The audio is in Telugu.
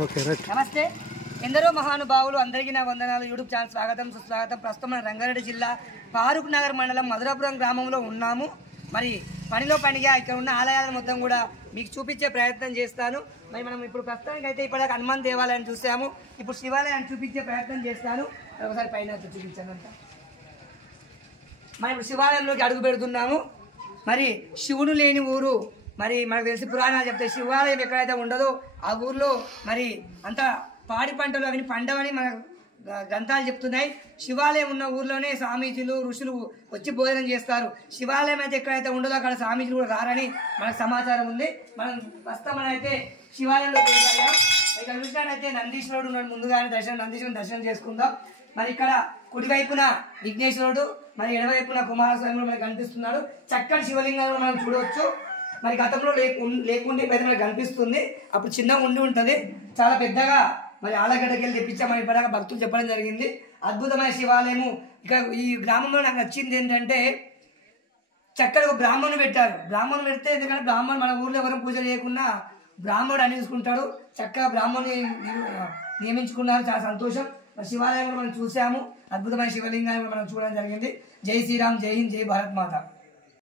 నమస్తే ఎందరో మహానుభావులు అందరికీ నా వందనాలు. యూట్యూబ్ ఛానల్ స్వాగతం సుస్వాగతం. ప్రస్తుతం మన రంగారెడ్డి జిల్లా ఫారూక్ నగర్ మండలం మధురాపురం గ్రామంలో ఉన్నాము. మరి పనిలో పనిగా ఇక్కడ ఉన్న ఆలయాలను మొత్తం కూడా మీకు చూపించే ప్రయత్నం చేస్తాను. మరి మనం ఇప్పుడు ప్రస్తుతానికి అయితే ఇప్పటిదాకా హనుమాన్ దేవాలయాన్ని చూసాము. ఇప్పుడు శివాలయాన్ని చూపించే ప్రయత్నం చేస్తాను. ఒకసారి పైన చూపించాను అంతా. మనం ఇప్పుడు శివాలయంలోకి అడుగు పెడుతున్నాము. మరి శివుడు లేని ఊరు మరి మనకు తెలిసి పురాణాలు చెప్తే శివాలయం ఎక్కడైతే ఉండదో ఆ ఊర్లో మరి అంత పాడి పంటలు అవి పండవని మన గ్రంథాలు చెప్తున్నాయి. శివాలయం ఉన్న ఊర్లోనే స్వామీజీలు ఋషులు వచ్చి భోజనం చేస్తారు. శివాలయం అయితే ఎక్కడైతే ఉండదో అక్కడ స్వామీజీలు కూడా రారని మనకు సమాచారం ఉంది. మనం ప్రస్తుతం అయితే శివాలయంలో వెళ్ళాం. ఇక్కడ చూసినట్టయితే నందీశ్వరుడు ఉన్నాడు. ముందుగానే నందీశ్వరుని దర్శనం చేసుకుందాం. మరి ఇక్కడ కుడివైపున విఘ్నేశ్వరుడు మరి ఎడవైపున కుమారస్వామి మనకు కనిపిస్తున్నాడు. చక్కటి శివలింగాలను మనం చూడవచ్చు. మరి గతంలో లేకుండే పెద్ద మనకు కనిపిస్తుంది. అప్పుడు చిన్నగా ఉండి ఉంటుంది. చాలా పెద్దగా మరి ఆలగడ్డకి వెళ్ళి తెప్పించామని ఇప్పటిదాకా భక్తులు చెప్పడం జరిగింది. అద్భుతమైన శివాలయము. ఇక ఈ గ్రామంలో నాకు నచ్చింది ఏంటంటే చక్కగా ఒక బ్రాహ్మణుని పెట్టారు. బ్రాహ్మణుని పెడితే ఎందుకంటే బ్రాహ్మణుడు మన ఊర్లో ఎవరు పూజ చేయకుండా బ్రాహ్మణుడు అని చూసుకుంటాడు. చక్కగా బ్రాహ్మణుని నియమించుకున్నారు. చాలా సంతోషం. శివాలయం మనం చూసాము. అద్భుతమైన శివలింగాన్ని మనం చూడడం జరిగింది. జై శ్రీరామ్, జై హింద్, జై భారత్ మాత.